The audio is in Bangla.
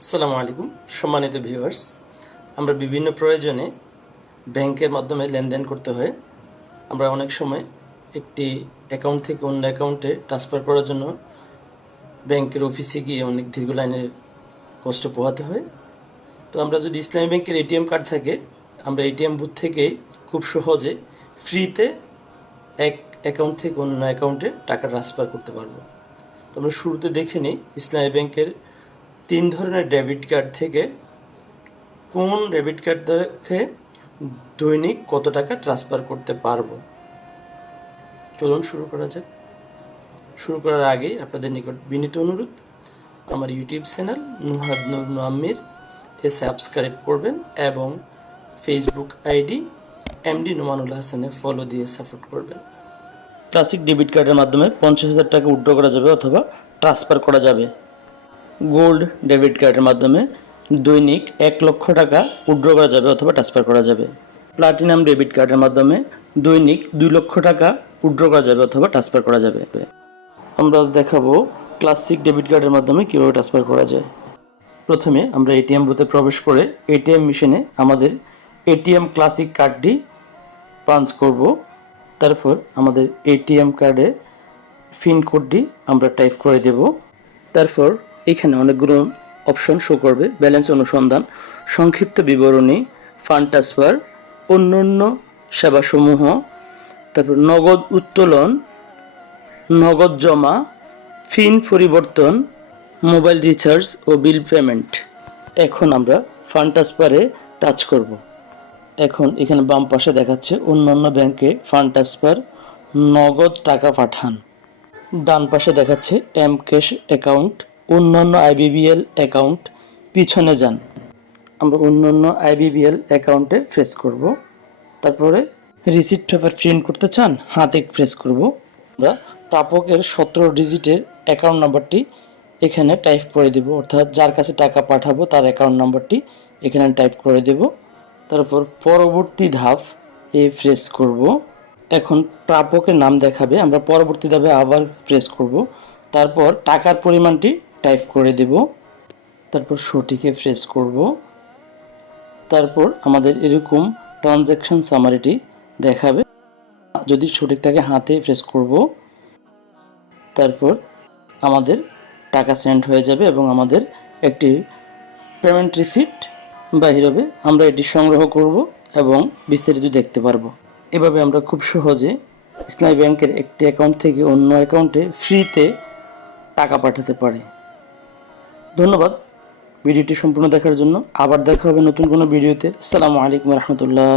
আসসালামু আলাইকুম, সম্মানিত ভিউয়ার্স আমরা বিভিন্ন প্রয়োজনে ব্যাংকের মাধ্যমে লেনদেন করতে হয়। আমরা অনেক সময় একটি অ্যাকাউন্ট থেকে অন্য অ্যাকাউন্টে ট্রান্সফার করার জন্য ব্যাংকের অফিসে গিয়ে অনেক দীর্ঘ লাইনের কষ্ট পোহাতে হয়। তো আমরা যদি ইসলামী ব্যাংকের এটিএম কার্ড থাকে, আমরা এটিএম বুথ থেকে খুব সহজে ফ্রিতে এক অ্যাকাউন্ট থেকে অন্য অ্যাকাউন্টে টাকা ট্রান্সফার করতে পারব। তো আমরা শুরুতে দেখে নিই ইসলামী ব্যাংকের তিন ধরনের ডেবিট কার্ড থেকে কোন ডেবিট কার্ড দেখে দৈনিক কত টাকা ট্রান্সফার করতে পারব? চলুন শুরু করা যাক। শুরু করার আগে আপনাদের নিকট বিনীত অনুরোধ, আমার ইউটিউব চ্যানেল নুহাদ নুর মুআম্মির এ সাবস্ক্রাইব করবেন এবং ফেসবুক আইডি এমডি নোমানুল হাসানে ফলো দিয়ে সাপোর্ট করবেন। ক্লাসিক ডেবিট কার্ডের মাধ্যমে পঞ্চাশ হাজার টাকা উইথড্র করা যাবে অথবা ট্রান্সফার করা যাবে। গোল্ড ডেবিট কার্ডের মাধ্যমে দৈনিক এক লক্ষ টাকা উইথড্র করা যাবে অথবা ট্রান্সফার করা যাবে। প্লাটিনাম ডেবিট কার্ডের মাধ্যমে দৈনিক দুই লক্ষ টাকা উইথড্র করা যাবে অথবা ট্রান্সফার করা যাবে। আমরা আজ দেখাবো ক্লাসিক ডেবিট কার্ডের মাধ্যমে কীভাবে ট্রান্সফার করা যায়। প্রথমে আমরা এটিএম বুথে প্রবেশ করে এটিএম মেশিনে আমাদের এটিএম ক্লাসিক কার্ডটি পাঞ্চ করব। তারপর আমাদের এটিএম কার্ডে পিন কোডটি আমরা টাইপ করে দেব। তারপর এখানে অনেকগুলো অপশন শো করবে। ব্যালেন্স অনুসন্ধান, সংক্ষিপ্ত বিবরণী ফান্ড ট্রান্সফার অন্যান্য সেবাসমূহ, তারপর নগদ উত্তোলন, নগদ জমা, ফিন পরিবর্তন মোবাইল রিচার্জ ও বিল পেমেন্ট এখন আমরা ফান্ড ট্রান্সফারে টাচ করব। এখন এখানে বাম পাশে দেখাচ্ছে অন্যান্য ব্যাংকে ফান্ড ট্রান্সফার নগদ টাকা পাঠান। ডান পাশে দেখাচ্ছে এম ক্যাশ অ্যাকাউন্ট অন্যান্য আইবিবিএল অ্যাকাউন্ট পিছনে যান। আমরা অন্যান্য আইবিবিএল অ্যাকাউন্টে ফ্রেস করব। তারপরে রিসিপ্ট পেপার প্রিন্ট করতে চান, হাতে প্রেস করব। আমরা প্রাপকের সতেরো ডিজিটের অ্যাকাউন্ট নাম্বারটি এখানে টাইপ করে দেব। অর্থাৎ যার কাছে টাকা পাঠাবো, তার অ্যাকাউন্ট নাম্বারটি এখানে টাইপ করে দেব। তারপর পরবর্তী ধাপ এ প্রেস করব। এখন প্রাপকের নাম দেখাবে। আমরা পরবর্তী ধাপে আবার প্রেস করব। তারপর টাকার পরিমাণটি টাইপ করে দেব। তারপর সঠিকে প্রেস করব। তারপর আমাদের এরকম ট্রানজ্যাকশন সামারিটি দেখাবে। যদি সঠিক থাকে হাতে প্রেস করব, তারপর আমাদের টাকা সেন্ড হয়ে যাবে এবং আমাদের একটি পেমেন্ট রিসিপ্ট বাহির হবে। আমরা এটি সংগ্রহ করব এবং বিস্তারিত দেখতে পারব। এভাবে আমরা খুব সহজে ইসলামী ব্যাংকের একটি অ্যাকাউন্ট থেকে অন্য অ্যাকাউন্টে ফ্রিতে টাকা পাঠাতে পারে। ধন্যবাদ। ভিডিওটি সম্পূর্ণ দেখার জন্য আবার দেখা হবে নতুন কোনো ভিডিওতে। আসসালামু আলাইকুম রহমতুল্লাহ।